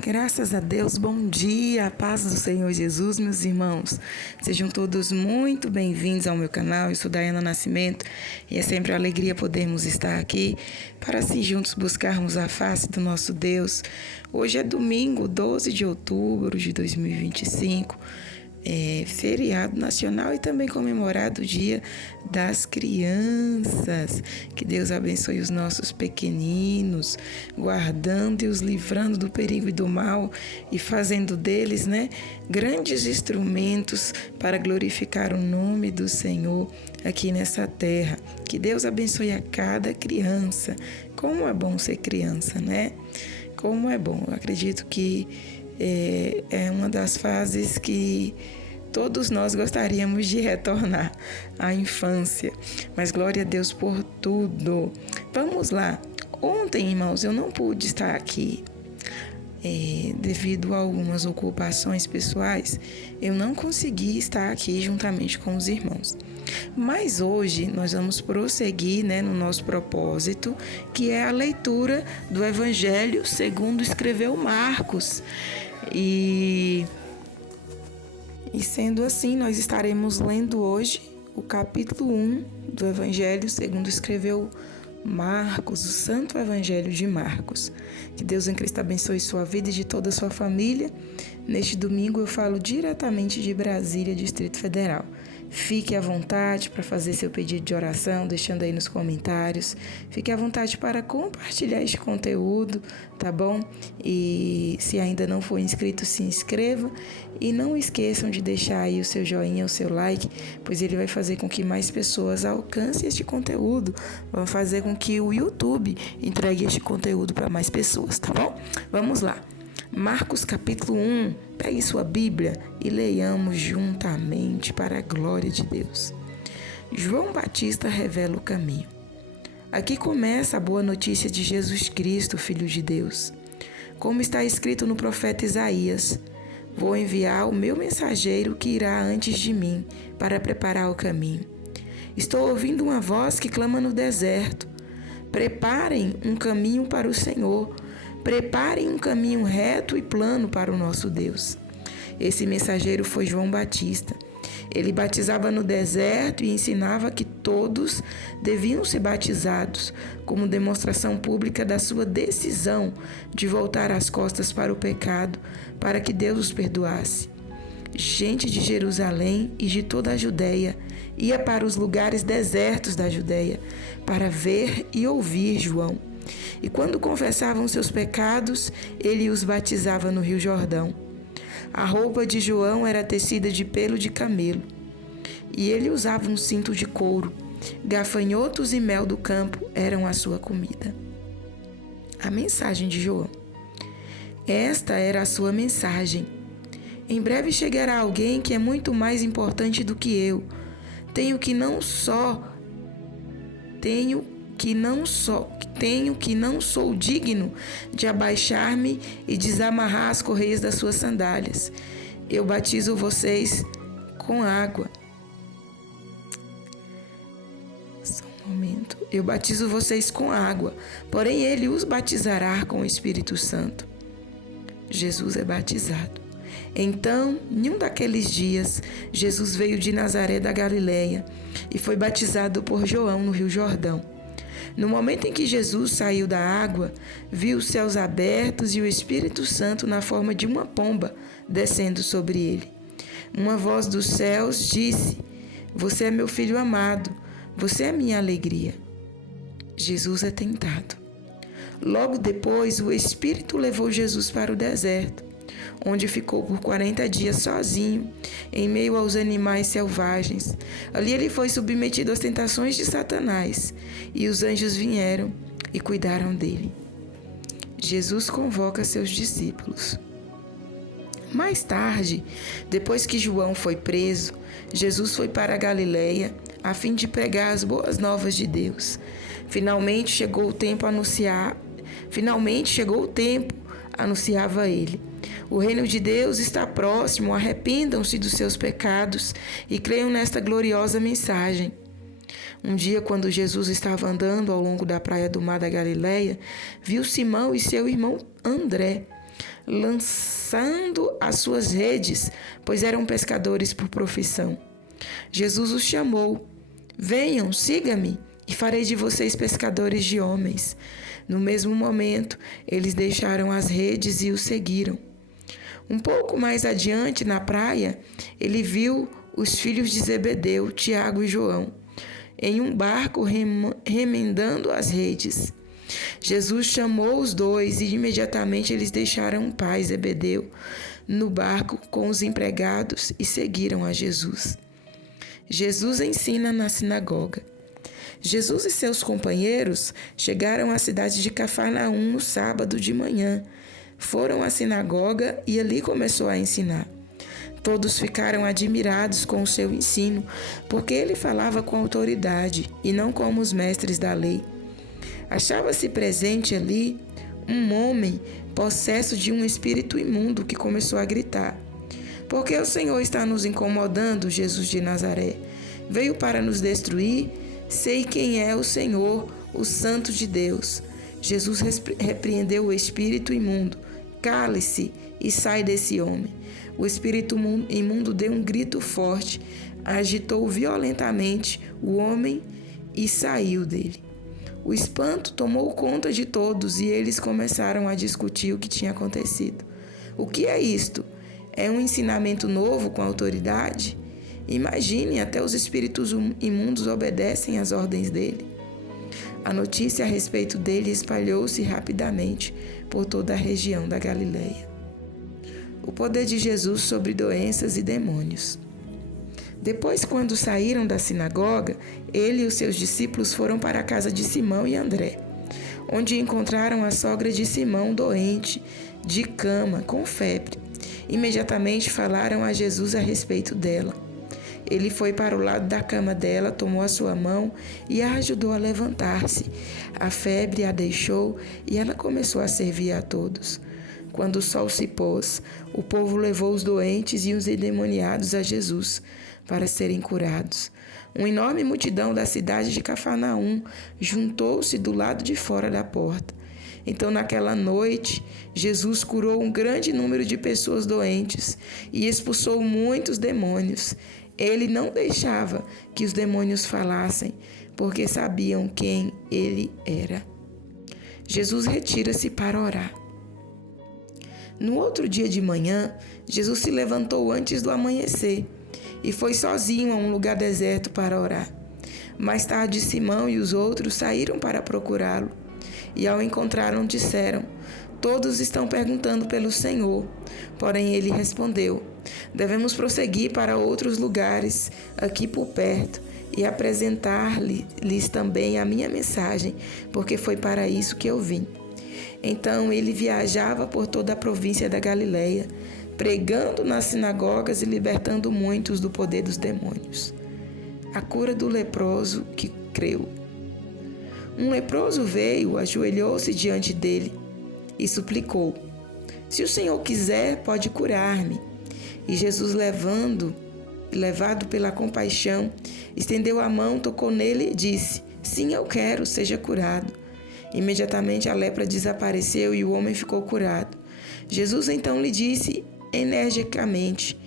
Graças a Deus, bom dia, a paz do Senhor Jesus, meus irmãos. Sejam todos muito bem-vindos ao meu canal. Eu sou Daiana Nascimento e é sempre uma alegria podermos estar aqui para assim juntos buscarmos a face do nosso Deus. Hoje é domingo, 12 de outubro de 2025. Feriado nacional e também comemorado o Dia das Crianças. Que Deus abençoe os nossos pequeninos, guardando e os livrando do perigo e do mal e fazendo deles, grandes instrumentos para glorificar o nome do Senhor aqui nessa terra. Que Deus abençoe a cada criança. Como é bom ser criança, né? Como é bom. Eu acredito que é uma das fases que todos nós gostaríamos de retornar à infância. Mas glória a Deus por tudo. Vamos lá. Ontem, irmãos, eu não pude estar aqui devido a algumas ocupações pessoais. Eu não consegui estar aqui juntamente com os irmãos. Mas hoje nós vamos prosseguir no nosso propósito, que é a leitura do Evangelho segundo escreveu Marcos. E sendo assim, nós estaremos lendo hoje o capítulo 1 do Evangelho segundo escreveu Marcos, o Santo Evangelho de Marcos. Que Deus em Cristo abençoe sua vida e de toda a sua família. Neste domingo eu falo diretamente de Brasília, Distrito Federal. Fique à vontade para fazer seu pedido de oração, deixando aí nos comentários. Fique à vontade para compartilhar este conteúdo, tá bom? E se ainda não for inscrito, se inscreva. E não esqueçam de deixar aí o seu joinha, o seu like, pois ele vai fazer com que mais pessoas alcancem este conteúdo. Vai fazer com que o YouTube entregue este conteúdo para mais pessoas, tá bom? Vamos lá. Marcos capítulo 1, pegue sua Bíblia e leiamos juntamente para a glória de Deus. João Batista revela o caminho. Aqui começa a boa notícia de Jesus Cristo, Filho de Deus. Como está escrito no profeta Isaías, vou enviar o meu mensageiro que irá antes de mim para preparar o caminho. Estou ouvindo uma voz que clama no deserto. Preparem um caminho para o Senhor. Preparem um caminho reto e plano para o nosso Deus. Esse mensageiro foi João Batista. Ele batizava no deserto e ensinava que todos deviam ser batizados, como demonstração pública da sua decisão de voltar as costas para o pecado, para que Deus os perdoasse. Gente de Jerusalém e de toda a Judéia ia para os lugares desertos da Judéia para ver e ouvir João. E quando confessavam seus pecados, ele os batizava no Rio Jordão. A roupa de João era tecida de pelo de camelo, e ele usava um cinto de couro. Gafanhotos e mel do campo eram a sua comida. A mensagem de João. Esta era a sua mensagem. Em breve chegará alguém que é muito mais importante do que eu. Tenho que não sou digno de abaixar-me e desamarrar as correias das suas sandálias. Eu batizo vocês com água. Só um momento. Eu batizo vocês com água, porém ele os batizará com o Espírito Santo. Jesus é batizado. Então, em um daqueles dias, Jesus veio de Nazaré da Galileia e foi batizado por João no Rio Jordão. No momento em que Jesus saiu da água, viu os céus abertos e o Espírito Santo na forma de uma pomba descendo sobre ele. Uma voz dos céus disse: Você é meu filho amado, você é minha alegria. Jesus é tentado. Logo depois, o Espírito levou Jesus para o deserto, onde ficou por 40 dias sozinho, em meio aos animais selvagens. Ali ele foi submetido às tentações de Satanás, e os anjos vieram e cuidaram dele. Jesus convoca seus discípulos. Mais tarde, depois que João foi preso, Jesus foi para a Galileia a fim de pregar as boas novas de Deus. Finalmente chegou o tempo, anunciava ele. O reino de Deus está próximo, arrependam-se dos seus pecados e creiam nesta gloriosa mensagem. Um dia, quando Jesus estava andando ao longo da praia do mar da Galileia, viu Simão e seu irmão André lançando as suas redes, pois eram pescadores por profissão. Jesus os chamou: venham, siga-me, e farei de vocês pescadores de homens. No mesmo momento, eles deixaram as redes e o seguiram. Um pouco mais adiante, na praia, ele viu os filhos de Zebedeu, Tiago e João, em um barco remendando as redes. Jesus chamou os dois e imediatamente eles deixaram o pai Zebedeu no barco com os empregados e seguiram a Jesus. Jesus ensina na sinagoga. Jesus e seus companheiros chegaram à cidade de Cafarnaum no sábado de manhã. Foram à sinagoga e ali começou a ensinar. Todos ficaram admirados com o seu ensino, porque ele falava com autoridade e não como os mestres da lei. Achava-se presente ali um homem possesso de um espírito imundo que começou a gritar: por que o Senhor está nos incomodando, Jesus de Nazaré? Veio para nos destruir? Sei quem é o Senhor, o Santo de Deus. Jesus repreendeu o espírito imundo. Cale-se e sai desse homem. O espírito imundo deu um grito forte, agitou violentamente o homem e saiu dele. O espanto tomou conta de todos e eles começaram a discutir o que tinha acontecido. O que é isto? É um ensinamento novo com autoridade? Imagine, até os espíritos imundos obedecem às ordens dele. A notícia a respeito dele espalhou-se rapidamente por toda a região da Galileia. O poder de Jesus sobre doenças e demônios. Depois, quando saíram da sinagoga, ele e os seus discípulos foram para a casa de Simão e André, onde encontraram a sogra de Simão doente, de cama, com febre. Imediatamente falaram a Jesus a respeito dela. Ele foi para o lado da cama dela, tomou a sua mão e a ajudou a levantar-se. A febre a deixou e ela começou a servir a todos. Quando o sol se pôs, o povo levou os doentes e os endemoniados a Jesus para serem curados. Uma enorme multidão da cidade de Cafarnaum juntou-se do lado de fora da porta. Então, naquela noite, Jesus curou um grande número de pessoas doentes e expulsou muitos demônios. Ele não deixava que os demônios falassem, porque sabiam quem ele era. Jesus retira-se para orar. No outro dia de manhã, Jesus se levantou antes do amanhecer e foi sozinho a um lugar deserto para orar. Mais tarde, Simão e os outros saíram para procurá-lo e, ao encontrá-lo, disseram: todos estão perguntando pelo Senhor. Porém, ele respondeu: devemos prosseguir para outros lugares aqui por perto e apresentar-lhes também a minha mensagem, porque foi para isso que eu vim. Então ele viajava por toda a província da Galileia, pregando nas sinagogas e libertando muitos do poder dos demônios. A cura do leproso que creu. Um leproso veio, ajoelhou-se diante dele e suplicou: se o Senhor quiser, pode curar-me. E Jesus, levado pela compaixão, estendeu a mão, tocou nele e disse: sim, eu quero, seja curado. Imediatamente a lepra desapareceu e o homem ficou curado. Jesus então lhe disse energicamente: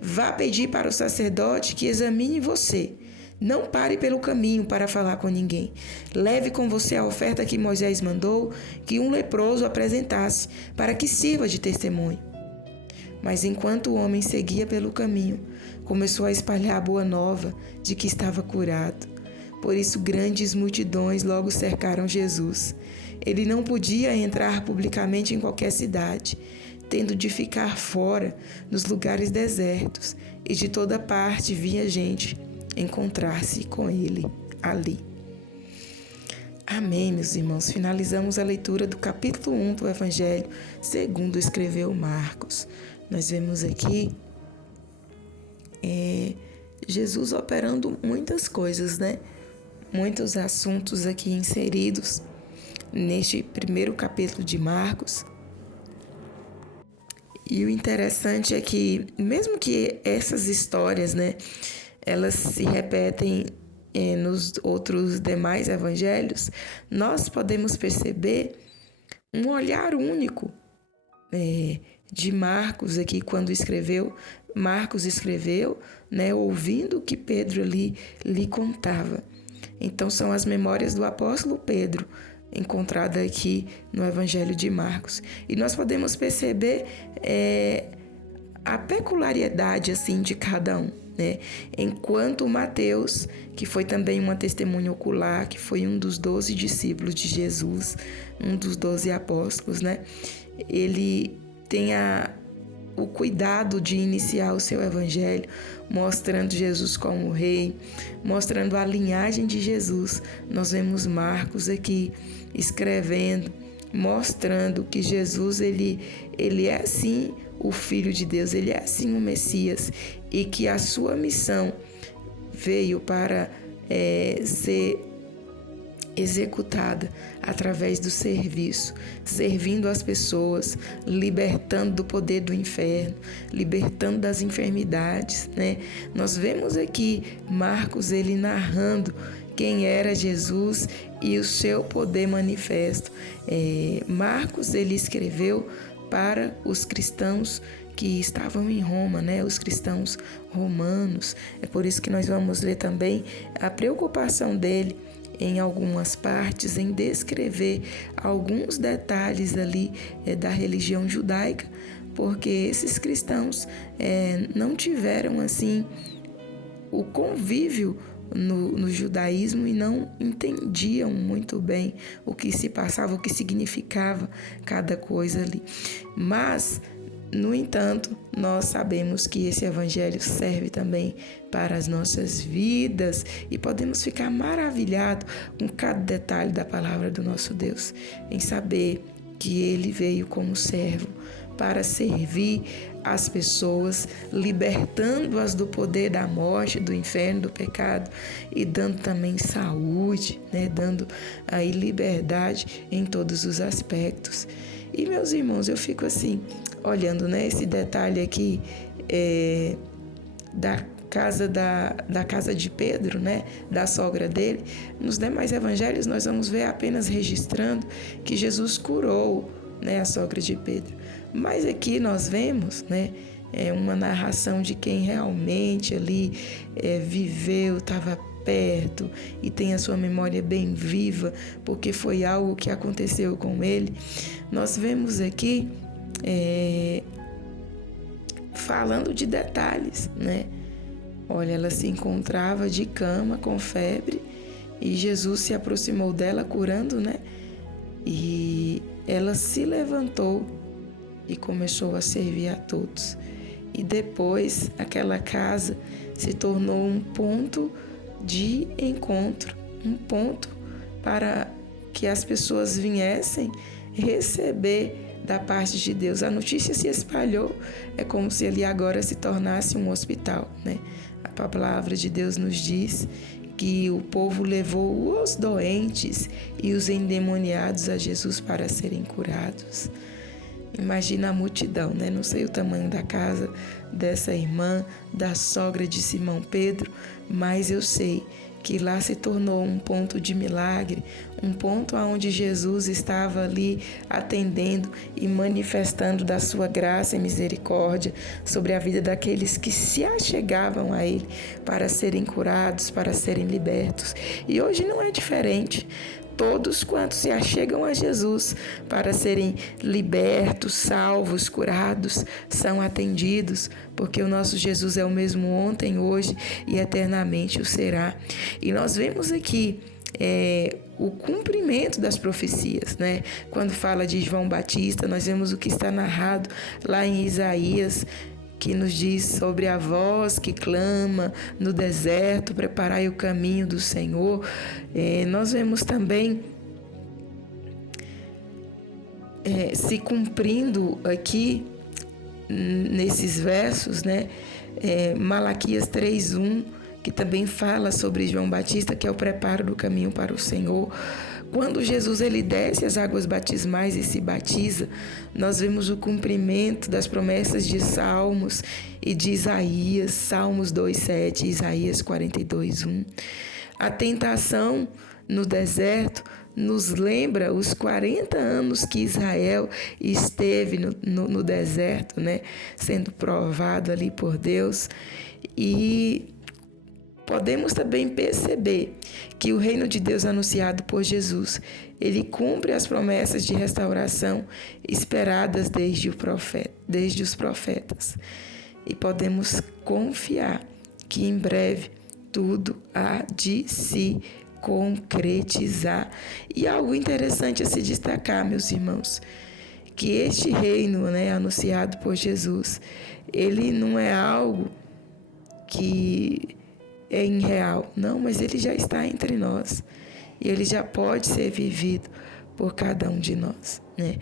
vá pedir para o sacerdote que examine você. Não pare pelo caminho para falar com ninguém. Leve com você a oferta que Moisés mandou que um leproso apresentasse, para que sirva de testemunho. Mas enquanto o homem seguia pelo caminho, começou a espalhar a boa nova de que estava curado. Por isso, grandes multidões logo cercaram Jesus. Ele não podia entrar publicamente em qualquer cidade, tendo de ficar fora, nos lugares desertos, e de toda parte vinha gente encontrar-se com ele ali. Amém, meus irmãos. Finalizamos a leitura do capítulo 1 do Evangelho segundo escreveu Marcos. Nós vemos aqui Jesus operando muitas coisas, né? Muitos assuntos aqui inseridos neste primeiro capítulo de Marcos. E o interessante é que, mesmo que essas histórias, né, elas se repetem nos outros demais evangelhos, nós podemos perceber um olhar único de Marcos aqui, quando Marcos escreveu, né, ouvindo o que Pedro lhe contava. Então, são as memórias do apóstolo Pedro, encontrada aqui no Evangelho de Marcos. E nós podemos perceber a peculiaridade assim, de cada um, né? Enquanto Mateus, que foi também uma testemunha ocular, que foi um dos 12 discípulos de Jesus, um dos 12 apóstolos, né? Ele tem o cuidado de iniciar o seu evangelho mostrando Jesus como rei, mostrando a linhagem de Jesus. Nós vemos Marcos aqui escrevendo, mostrando que Jesus ele é sim o Filho de Deus, ele é sim o Messias, e que a sua missão veio para ser executada através do serviço, servindo as pessoas, libertando do poder do inferno, libertando das enfermidades, né? Nós vemos aqui Marcos ele narrando quem era Jesus e o seu poder manifesto. Marcos ele escreveu para os cristãos que estavam em Roma, né? Os cristãos romanos. É por isso que nós vamos ler também a preocupação dele em algumas partes, em descrever alguns detalhes ali da religião judaica, porque esses cristãos não tiveram assim o convívio no judaísmo e não entendiam muito bem o que se passava, o que significava cada coisa ali. Mas, no entanto, nós sabemos que esse evangelho serve também para as nossas vidas e podemos ficar maravilhados com cada detalhe da palavra do nosso Deus, em saber que ele veio como servo para servir as pessoas, libertando-as do poder da morte, do inferno, do pecado e dando também saúde, né? Dando aí liberdade em todos os aspectos. E, meus irmãos, eu fico assim, olhando, né, esse detalhe aqui da casa de Pedro, né, da sogra dele. Nos demais evangelhos nós vamos ver apenas registrando que Jesus curou, né, a sogra de Pedro. Mas aqui nós vemos, né, uma narração de quem realmente ali viveu, estava perto e tem a sua memória bem viva, porque foi algo que aconteceu com ele. Nós vemos aqui falando de detalhes, né? Olha, ela se encontrava de cama com febre e Jesus se aproximou dela curando, né? E ela se levantou e começou a servir a todos. E depois aquela casa se tornou um ponto de encontro, um ponto para que as pessoas viessem receber da parte de Deus. A notícia se espalhou, é como se ali agora se tornasse um hospital, né? A palavra de Deus nos diz que o povo levou os doentes e os endemoniados a Jesus para serem curados. Imagina a multidão, né? Não sei o tamanho da casa dessa irmã, da sogra de Simão Pedro, mas eu sei que lá se tornou um ponto de milagre, um ponto onde Jesus estava ali atendendo e manifestando da sua graça e misericórdia sobre a vida daqueles que se achegavam a Ele para serem curados, para serem libertos. E hoje não é diferente. Todos quantos se achegam a Jesus para serem libertos, salvos, curados, são atendidos, porque o nosso Jesus é o mesmo ontem, hoje e eternamente o será. E nós vemos aqui o cumprimento das profecias, né? Quando fala de João Batista, nós vemos o que está narrado lá em Isaías, que nos diz sobre a voz que clama no deserto, preparai o caminho do Senhor. Nós vemos também se cumprindo aqui nesses versos, né? Malaquias 3:1, que também fala sobre João Batista, que é o preparo do caminho para o Senhor. Quando Jesus ele desce as águas batismais e se batiza, nós vemos o cumprimento das promessas de Salmos e de Isaías, Salmos 2:7, Isaías 42:1. A tentação no deserto nos lembra os 40 anos que Israel esteve no deserto, né? Sendo provado ali por Deus. E podemos também perceber que o reino de Deus anunciado por Jesus, ele cumpre as promessas de restauração esperadas desde os profetas. E podemos confiar que em breve tudo há de se concretizar. E algo interessante a se destacar, meus irmãos, que este reino, né, anunciado por Jesus, ele não é algo que é irreal, não, mas ele já está entre nós e ele já pode ser vivido por cada um de nós, né?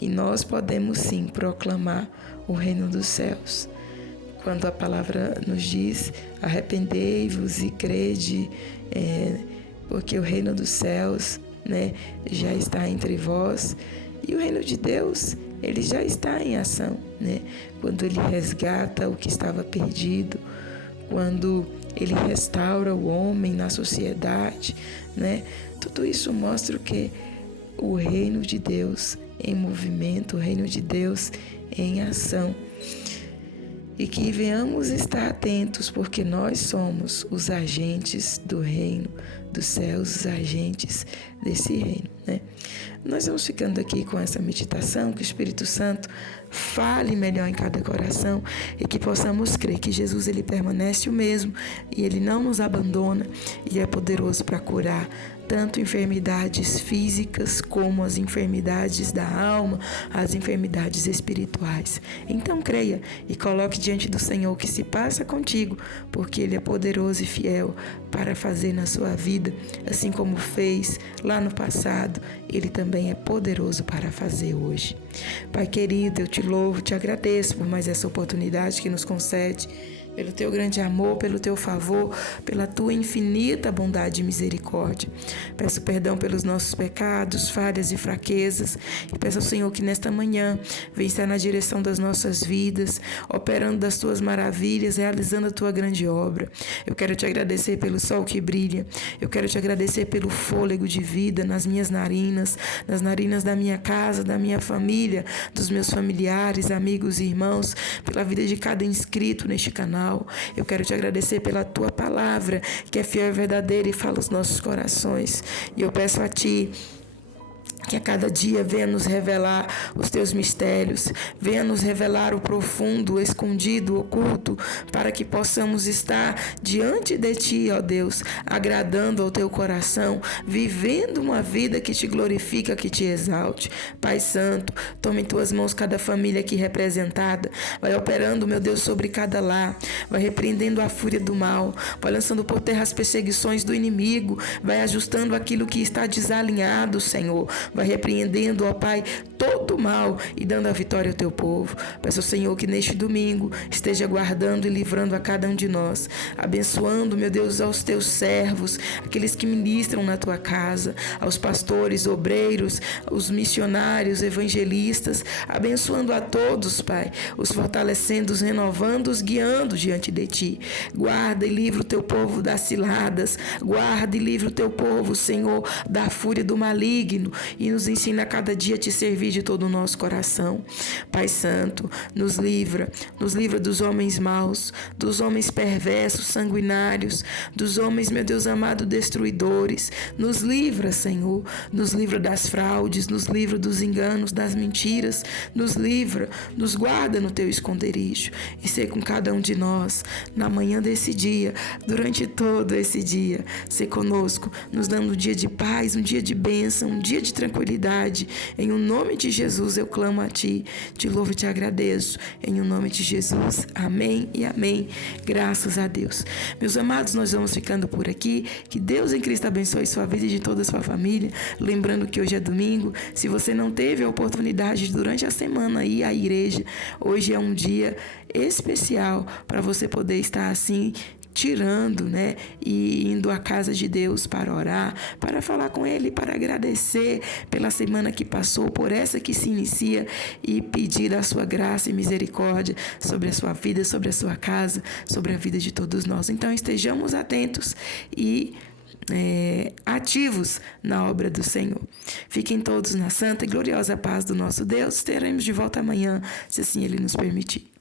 E nós podemos sim proclamar o reino dos céus. Quando a palavra nos diz: arrependei-vos e crede, porque o reino dos céus, né, já está entre vós. E o reino de Deus, ele já está em ação, né? Quando ele resgata o que estava perdido, quando ele restaura o homem na sociedade, né? Tudo isso mostra o que? O reino de Deus em movimento, o reino de Deus em ação. E que venhamos estar atentos, porque nós somos os agentes do reino dos céus, os agentes desse reino, né? Nós vamos ficando aqui com essa meditação, que o Espírito Santo fale melhor em cada coração e que possamos crer que Jesus, ele permanece o mesmo e ele não nos abandona e é poderoso para curar tanto enfermidades físicas como as enfermidades da alma, as enfermidades espirituais. Então creia e coloque diante do Senhor o que se passa contigo, porque ele é poderoso e fiel para fazer na sua vida, assim como fez lá no passado, ele também é poderoso para fazer hoje. Pai querido, eu te louvo, te agradeço por mais essa oportunidade que nos concede, pelo teu grande amor, pelo teu favor, pela tua infinita bondade e misericórdia. Peço perdão pelos nossos pecados, falhas e fraquezas e peço ao Senhor que nesta manhã venha estar na direção das nossas vidas, operando das tuas maravilhas, realizando a tua grande obra. Eu quero te agradecer pelo sol que brilha, eu quero te agradecer pelo fôlego de vida nas minhas narinas, nas narinas da minha casa, da minha família, dos meus familiares, amigos e irmãos, pela vida de cada inscrito neste canal. Eu quero te agradecer pela tua palavra, que é fiel e verdadeira e fala os nossos corações. E eu peço a ti que a cada dia venha nos revelar os teus mistérios, venha nos revelar o profundo, o escondido, o oculto, para que possamos estar diante de ti, ó Deus, agradando ao teu coração, vivendo uma vida que te glorifica, que te exalte. Pai Santo, tome em tuas mãos cada família aqui representada, vai operando, meu Deus, sobre cada lar, vai repreendendo a fúria do mal, vai lançando por terra as perseguições do inimigo, vai ajustando aquilo que está desalinhado, Senhor, vai repreendendo, ó Pai, todo o mal e dando a vitória ao teu povo. Peço ao Senhor que neste domingo esteja guardando e livrando a cada um de nós, abençoando, meu Deus, aos teus servos, aqueles que ministram na tua casa, aos pastores, obreiros, os missionários, evangelistas, abençoando a todos, Pai, os fortalecendo, os renovando, os guiando diante de ti. Guarda e livra o teu povo das ciladas, guarda e livra o teu povo, Senhor, da fúria do maligno, e nos ensina a cada dia a te servir de todo o nosso coração. Pai Santo, nos livra dos homens maus, dos homens perversos, sanguinários, dos homens, meu Deus amado, destruidores. Nos livra, Senhor, nos livra das fraudes, nos livra dos enganos, das mentiras, nos livra, nos guarda no teu esconderijo e ser com cada um de nós na manhã desse dia, durante todo esse dia, ser conosco, nos dando um dia de paz, um dia de bênção, um dia de tranquilidade. Em o nome de Jesus eu clamo a ti, te louvo e te agradeço. Em o nome de Jesus, amém e amém. Graças a Deus. Meus amados, nós vamos ficando por aqui. Que Deus em Cristo abençoe sua vida e de toda a sua família. Lembrando que hoje é domingo. Se você não teve a oportunidade durante a semana ir à igreja, hoje é um dia especial para você poder estar assim tirando, né, e indo à casa de Deus para orar, para falar com Ele, para agradecer pela semana que passou, por essa que se inicia e pedir a sua graça e misericórdia sobre a sua vida, sobre a sua casa, sobre a vida de todos nós. Então estejamos atentos e ativos na obra do Senhor. Fiquem todos na santa e gloriosa paz do nosso Deus. Teremos de volta amanhã, se assim Ele nos permitir.